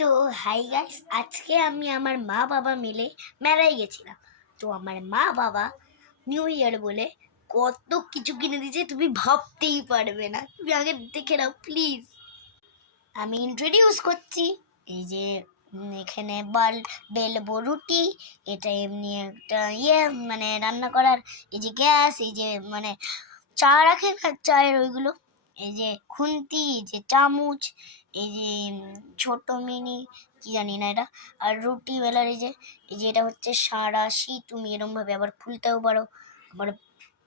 তো hi guys, আজকে আমি আমার মা বাবা মিলে মেলায় গেছিলাম। তো আমার মা বাবা নিউ ইয়ার বলে কত কিছু কিনে দিয়েছে তুমি ভাবতেই পারবে না। তুমি আগে দেখে নাও প্লিজ। আমি ইন্ট্রোডিউস করছি। এই যে এখানে বেলবো রুটি, এটা এমনি একটা মানে রান্না করার। এই যে গ্যাস, এই যে মানে চা রাখে না চায়ের ওইগুলো, এই যে খুন্তি, এই যে চামচ, এই যে ছোট মিনি কি জানি না এটা, আর রুটি বেলার এই যে এটা হচ্ছে সাঁড়াশি। তুমি এরমভাবে আবার খুলতেও পারো, আবার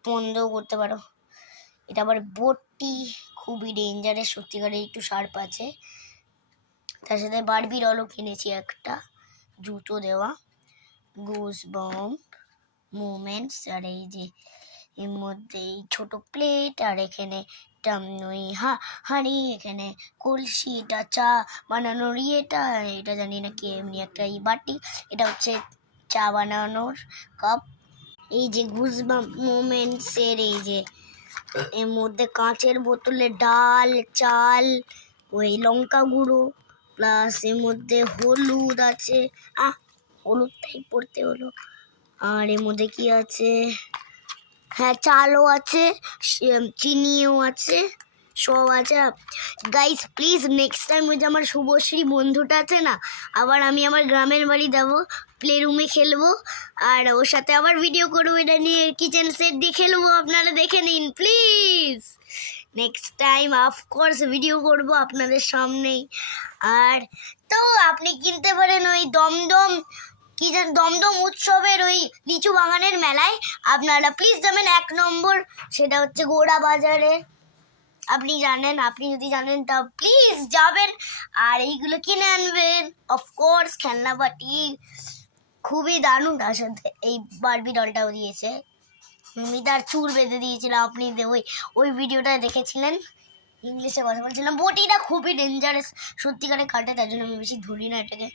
বন্ধও করতে পারো। এটা আবার বটি, খুবই ডেঞ্জারাস, সত্যিকারের একটু শার্প আছে। তার সাথে বারবি ডলও কিনেছি একটা, জুতো দেওয়া, গুজ বম্ব মুভমেন্টস, আর এই যে এর মধ্যে এই ছোট প্লেট, আর এখানে ওই হাঁড়ি, এখানে কলসি, এটা চা বানানোর এটা জানি না কি, এমনি একটা বাটি, এটা হচ্ছে চা বানানোর কাপ। এই যে গুজবাম্প মোমেন্টসের এই যে এর মধ্যে কাঁচের বোতলে ডাল, চাল, ওই লঙ্কা গুঁড়ো, প্লাস এর মধ্যে হলুদ আছে, হলুদটাই পড়তে হলো। আর এর মধ্যে কি আছে, হ্যাঁ চালও আছে, চিনিও আছে, সব আছে। গাইস প্লিজ নেক্সট টাইম ওই যে আমার শুভশ্রী বন্ধুটা আছে না, আবার আমি আমার গ্রামের বাড়ি যাবো, প্লে রুমে খেলবো, আর ওর সাথে আবার ভিডিও করবো, এটা নিয়ে কিচেন সেট দিয়ে খেলবো, আপনারা দেখে নিন please. Next time of course video করবো আপনাদের সামনেই। আর তো আপনি কিনতে পারেন ওই দমদম দমদম উৎসবের ওই লিচু বাগানের মেলায়। আপনারা প্লিজ যাবেন 1 নম্বর, সেটা হচ্ছে গোড়া বাজারে। আপনি যদি জানেন তা প্লিজ যাবেন আর এইগুলো কিনে আনবেন। অফকোর্স খেলনা বাটি খুবই দারুণ, তার সাথে এই বারবি ডলটাও দিয়েছে। আমি তার চুল বেঁধে দিয়েছিলাম, আপনি ওই ভিডিওটা দেখেছিলেন, ইংলিশে কথা বলছিলাম। বটিটা খুবই ডেঞ্জারাস, সত্যিকারে কাটে, তার জন্য আমি বেশি ধরি না এটাকে।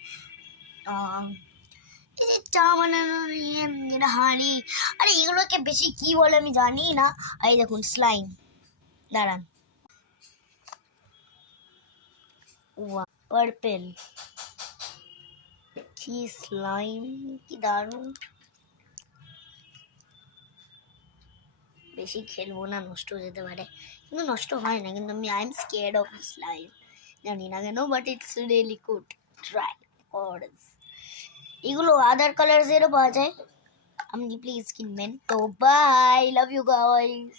এই যে চা বানানোর এটা হাঁড়ি, আরে এগুলোকে বেশি কি বলে আমি জানি না। এই দেখুন স্লাইম, দাঁড়ান, পার্পেল, কি স্লাইম, কি দারুণ। বেশি খেলবো না, নষ্ট হয়ে যেতে পারে, কিন্তু নষ্ট হয় না, কিন্তু I am scared of slime, জানি না কেন, but it's really good, try করস। এগুলো আদার কালার্সেরও পাওয়া যায়, আপনি প্লিজ কিনবেন। তো বাই, লাভ ইউ গাইস।